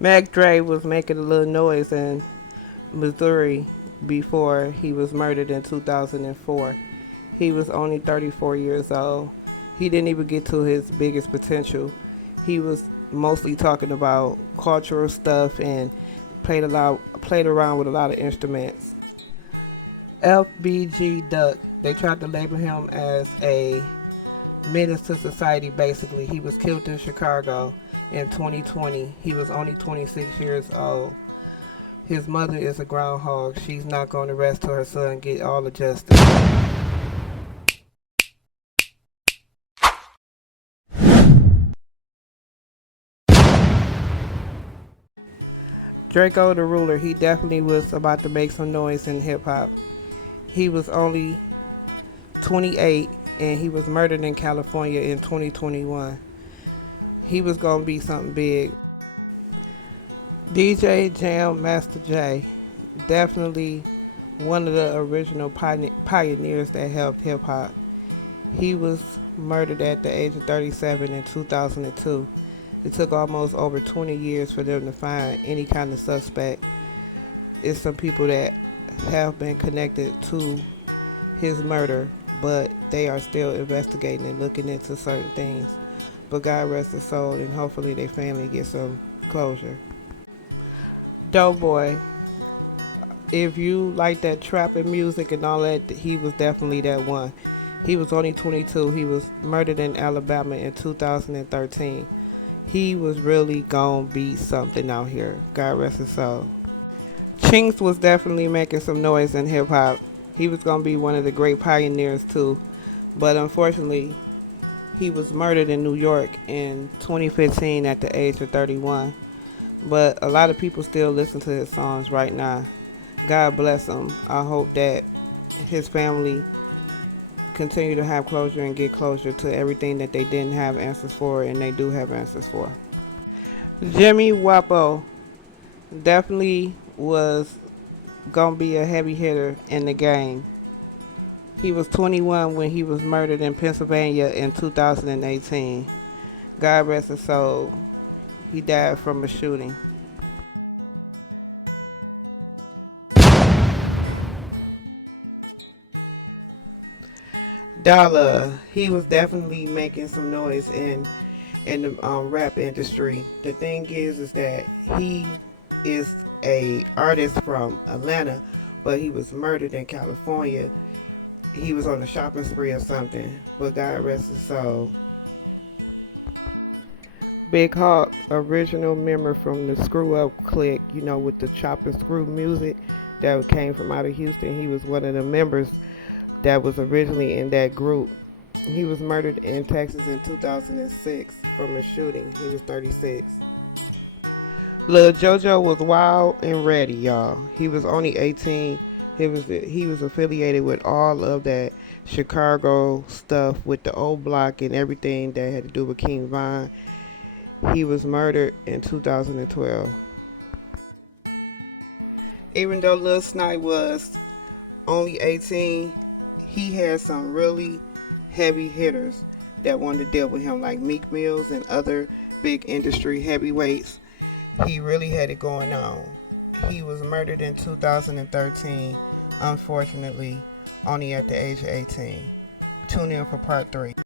Mac Dre was making a little noise in Missouri before he was murdered in 2004. He was only 34 years old. He didn't even get to his biggest potential. He was mostly talking about cultural stuff and played around with a lot of instruments. FBG Duck. They tried to label him as a menace to society. Basically, he was killed in Chicago in 2020. He was only 26 years old. His mother is a groundhog. She's not going to rest till her son get all the justice. Draco the Ruler, he definitely was about to make some noise in hip hop. He was only 28 and he was murdered in California in 2021. He was going to be something big. DJ Jam Master J, definitely one of the original pioneers that helped hip hop. He was murdered at the age of 37 in 2002. It took almost over 20 years for them to find any kind of suspect. It's some people that have been connected to his murder, but they are still investigating and looking into certain things. But God rest his soul, and hopefully their family gets some closure. Doughboy, if you like that trapping music and all that, he was definitely that one. He was only 22. He was murdered in Alabama in 2013. He was really gonna be something out here. God rest his soul. Chinks was definitely making some noise in hip hop. He was gonna be one of the great pioneers too. But unfortunately, he was murdered in New York in 2015 at the age of 31. But a lot of people still listen to his songs right now. God bless him. I hope that his family continue to have closure and get closure to everything that they didn't have answers for and they do have answers for. Jimmy Wapo definitely was gonna be a heavy hitter in the game. He was 21 when he was murdered in Pennsylvania in 2018. God rest his soul. He died from a shooting. Dollar, he was definitely making some noise in the rap industry. The thing is that he is a artist from Atlanta, but he was murdered in California. He was on a shopping spree or something. But God rest his soul. Big Hawk, original member from the Screw Up Clique, with the chop and screw music that came from out of Houston. He was one of the members that was originally in that group. He was murdered in Texas in 2006 from a shooting. He was 36. Lil JoJo was wild and ready, y'all. He was only 18. He was affiliated with all of that Chicago stuff with the old block and everything that had to do with King Von. He was murdered in 2012. Even though Lil Snipe was only 18, he had some really heavy hitters that wanted to deal with him, like Meek Mills and other big industry heavyweights. He really had it going on. He was murdered in 2013, unfortunately, only at the age of 18. Tune in for part 3.